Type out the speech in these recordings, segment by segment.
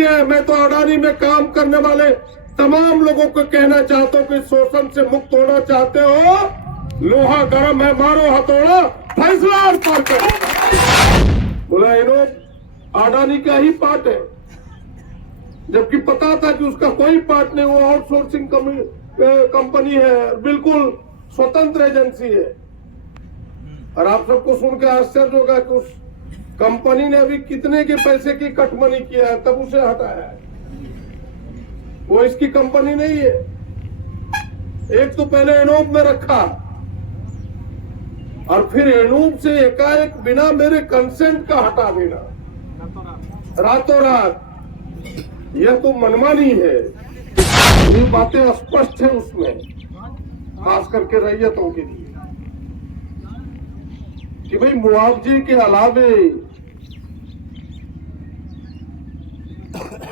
नहीं है। मैं तो अडानी में काम करने वाले तमाम लोगों को कहना चाहता हूँ कि शोषण से मुक्त होना चाहते हो, लोहा गर्म है, मारो हथौड़ा, फैसला और पार करो। बोला इन्हों अडानी का ही पार्ट है, जबकि पता था कि उसका कोई पार्ट नहीं, वो आउटसोर्सिंग कंपनी है, बिल्कुल स्वतंत्र एजेंसी है। और आप सबको सुनकर आश्चर्य होगा कि उस कंपनी ने अभी कितने के पैसे की कटमनी किया है, तब उसे हटाया है। वो इसकी कंपनी नहीं है। एक तो पहले एनोप में रखा और फिर एनोप से एकाएक बिना मेरे कंसेंट का हटा देना, रातों रात। यह तो मनमानी है। ये बातें स्पष्ट है उसमें, खास करके रैयतों के लिए, कि भाई मुआवजे के अलावे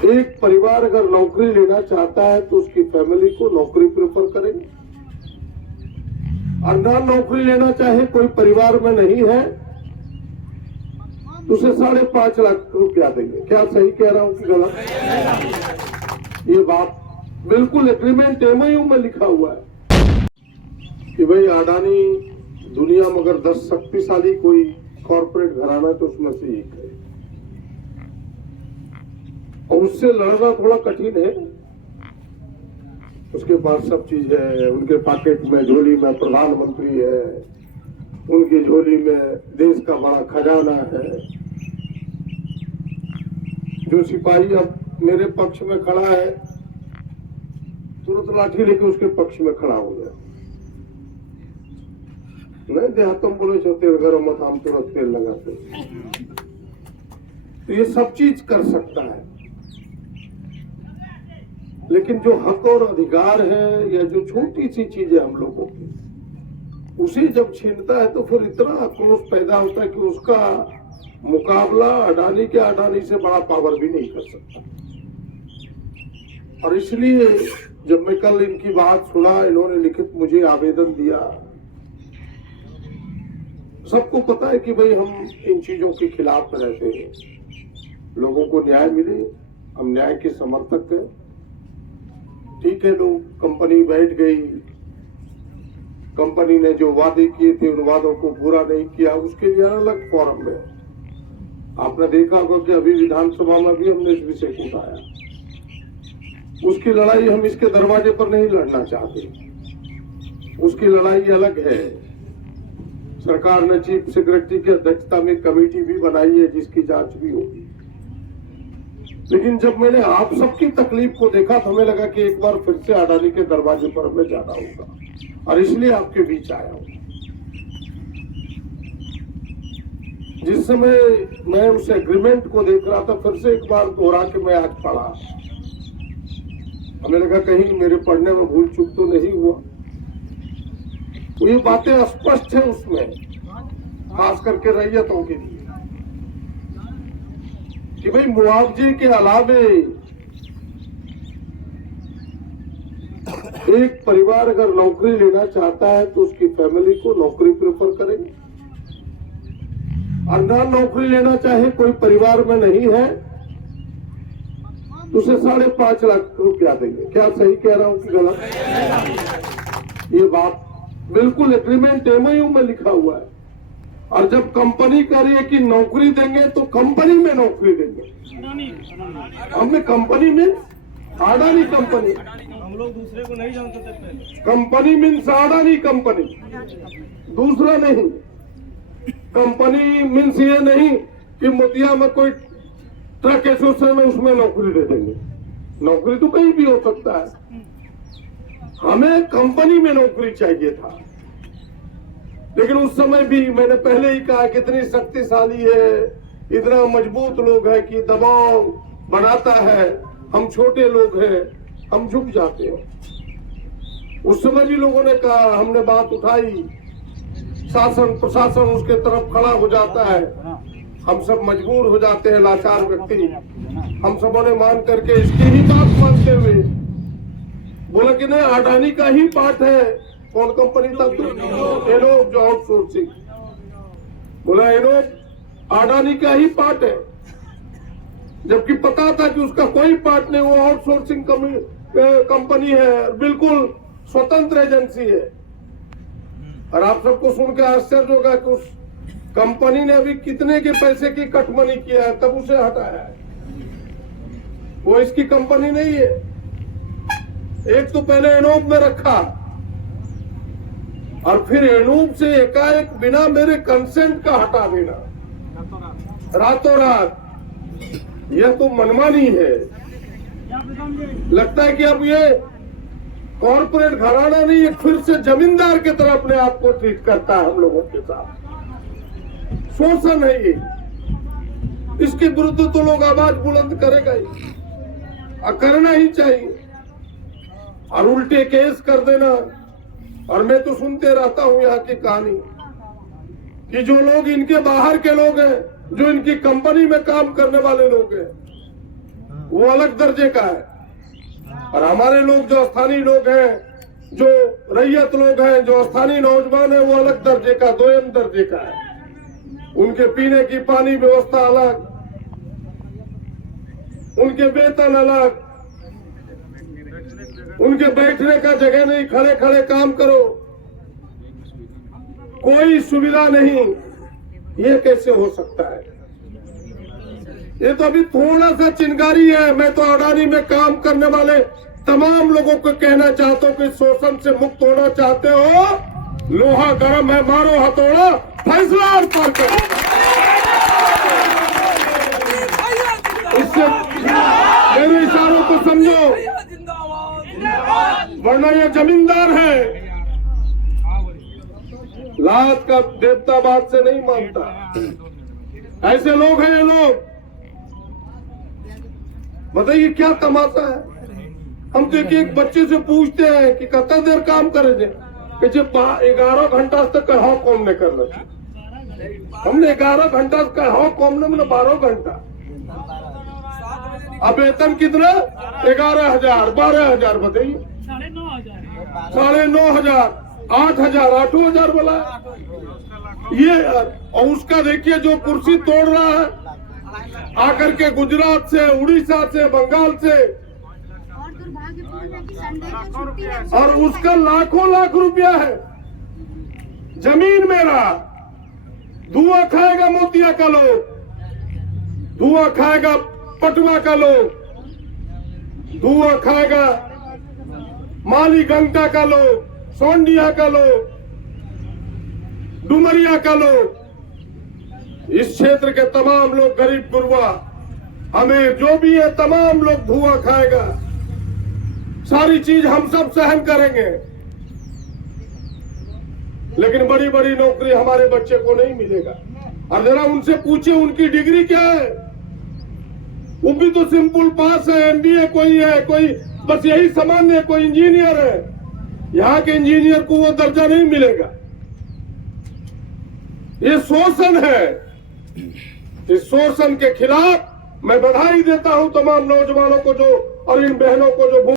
एक परिवार अगर नौकरी लेना चाहता है तो उसकी फैमिली को नौकरी प्रेफर करेंगे, और ना नौकरी लेना चाहे, कोई परिवार में नहीं है, तो उसे 5.5 लाख रुपया देंगे। क्या सही कह रहा हूं कि गलत? ये बात बिल्कुल एग्रीमेंट एमओयू में लिखा हुआ है कि भाई अडानी दुनिया में अगर 10 शक्तिशाली कोई कॉर्पोरेट घराना तो उसमें से एक है, और उससे लड़ना थोड़ा कठिन है। उसके पास सब चीज है, उनके पॉकेट में, झोली में प्रधानमंत्री है, उनकी झोली में देश का बड़ा खजाना है। जो सिपाही अब मेरे पक्ष में खड़ा है, तुरंत लाठी लेके उसके पक्ष में खड़ा हो गया। नहीं देहातम बोले छो तेल गरम मत, हम तुरंत तेल लगाते। तो ये सब चीज कर सकता है, लेकिन जो हक और अधिकार है या जो छोटी सी चीज है हम लोगों की, उसे जब छीनता है तो फिर इतना आक्रोश पैदा होता है कि उसका मुकाबला अडानी से बड़ा पावर भी नहीं कर सकता। और इसलिए जब मैं कल इनकी बात सुना, इन्होंने लिखित मुझे आवेदन दिया, सबको पता है कि भाई हम इन चीजों के खिलाफ रहते हैं, लोगों को न्याय मिले, हम न्याय के समर्थक हैं। ठीक है, लोग कंपनी बैठ गई, कंपनी ने जो वादे किए थे उन वादों को पूरा नहीं किया, उसके लिए अलग फोरम है। आपने देखा होगा कि अभी विधानसभा में भी हमने इस विषय को उठाया। उसकी लड़ाई हम इसके दरवाजे पर नहीं लड़ना चाहते, उसकी लड़ाई अलग है। सरकार ने चीफ सेक्रेटरी की अध्यक्षता में कमेटी भी बनाई है जिसकी जांच भी होगी। लेकिन जब मैंने आप सबकी तकलीफ को देखा तो हमें लगा कि एक बार फिर से अडानी के दरवाजे पर हमें जाना होगा, और इसलिए आपके बीच आया हूं। जिस समय मैं उस एग्रीमेंट को देख रहा था, फिर से एक बार दोहरा के मैं आज पढ़ा, हमें लगा कहीं मेरे पढ़ने में भूल चूक तो नहीं हुआ। तो ये बातें स्पष्ट है उसमें, खास करके रैयतों के लिए, कि भाई मुआवजे के अलावे एक परिवार अगर नौकरी लेना चाहता है तो उसकी फैमिली को नौकरी प्रेफर करेंगे, और ना नौकरी लेना चाहे, कोई परिवार में नहीं है, तो उसे 5.5 लाख रुपया देंगे। क्या सही कह रहा हूं कि गलत? ये बात बिल्कुल एग्रीमेंट एमओयू में लिखा हुआ है। और जब कंपनी कह रही है कि नौकरी देंगे तो कंपनी में नौकरी देंगे। हमें कंपनी में अडानी कंपनी, हम लोग दूसरे को नहीं जानते थे पहले। कंपनी मीन्स अडानी कंपनी, दूसरा नहीं। कंपनी मीन्स ये नहीं कि मोतिया में कोई ट्रक एसोसिएशन है उसमें नौकरी दे देंगे। नौकरी तो कहीं भी हो सकता है, हमें कंपनी में नौकरी चाहिए था। लेकिन उस समय भी मैंने पहले ही कहा कितनी शक्तिशाली है, इतना मजबूत लोग है कि दबाव बनाता है, हम छोटे लोग हैं, हम झुक जाते हैं। उस समय भी लोगों ने कहा, हमने बात उठाई, शासन प्रशासन उसके तरफ खड़ा हो जाता है, हम सब मजबूर हो जाते हैं, लाचार व्यक्ति। हम सबों ने मान करके इसकी ही बात मानते हुए बोला कि नहीं अडानी का ही पार्ट है। कौन कंपनी था? एनोप, जो आउटसोर्सिंग। बोला एनोप अडानी का ही पार्ट है, जबकि पता था कि उसका कोई पार्ट नहीं, वो आउटसोर्सिंग कंपनी है, बिल्कुल स्वतंत्र एजेंसी है। और आप सबको सुन के आश्चर्य होगा कि उस कंपनी ने अभी कितने के पैसे की कटमनी किया है, तब उसे हटाया है। वो इसकी कंपनी नहीं है। एक तो पहले एनोप में रखा और फिर एनोप से एकाएक बिना मेरे कंसेंट का हटा देना, रातों रात। यह तो मनमानी है। लगता है कि अब ये कॉर्पोरेट घराना नहीं, एक फिर से जमींदार की तरह अपने आप को ट्रीट करता है हम लोगों के साथ। शोषण है ये, इसके विरुद्ध तो लोग आवाज बुलंद करेगा ही, और करना ही चाहिए। और उल्टे केस कर देना। और मैं तो सुनते रहता हूं यहाँ की कहानी कि जो लोग इनके बाहर के लोग हैं, जो इनकी कंपनी में काम करने वाले लोग हैं, वो अलग दर्जे का है। और हमारे लोग जो स्थानीय लोग हैं, जो रैयत लोग हैं, जो स्थानीय नौजवान है, वो अलग दर्जे का, दोयम दर्जे का है। उनके पीने की पानी व्यवस्था अलग, उनके वेतन अलग, उनके बैठने का जगह नहीं, खड़े खड़े काम करो, कोई सुविधा नहीं। ये कैसे हो सकता है? ये तो अभी थोड़ा सा चिंगारी है। मैं तो अडानी में काम करने वाले तमाम लोगों को कहना चाहता हूं कि शोषण से मुक्त होना चाहते हो, लोहा गर्म है, मारो हथौड़ा, फैसला और पार करो। इससे मेरे इशारों को समझो, वरना ये जमींदार है। लात का देवता बात से नहीं मानता। ऐसे लोग हैं ये लोग। बताइए क्या तमाशा है। हम तो एक बच्चे से पूछते हैं कि कितना देर काम करे थे, कि जब 11 घंटा तक कहा कौन ने करना चाहिए। हमने 11 घंटा कहा कौन ने, 12 घंटा। अब वेतन कितना? 11,000, 12,000। बताइए 9,500, 8,000, 8,000 बोला ये। और उसका देखिए जो कुर्सी तोड़ रहा है आकर के गुजरात से, उड़ीसा से, बंगाल से, और उसका लाखों लाख रुपया है। जमीन मेरा, धुआं खाएगा मोतिया का लोग, धुआं खाएगा पटवा का लोग, धुआं खाएगा माली गंगा का लोग, सोंडिया का लोग, डुमरिया का लोग। इस क्षेत्र के तमाम लोग, गरीब गुरबा अमीर जो भी है, तमाम लोग धुआं खाएगा। सारी चीज हम सब सहन करेंगे, लेकिन बड़ी बड़ी नौकरी हमारे बच्चे को नहीं मिलेगा। और जरा उनसे पूछे उनकी डिग्री क्या है। वो भी तो सिंपल पास है, एमबीए कोई है, कोई बस यही सामान्य, कोई इंजीनियर है। यहाँ के इंजीनियर को वो दर्जा नहीं मिलेगा। ये शोषण है। इस शोषण के खिलाफ मैं बधाई देता हूं तमाम नौजवानों को जो, और इन बहनों को जो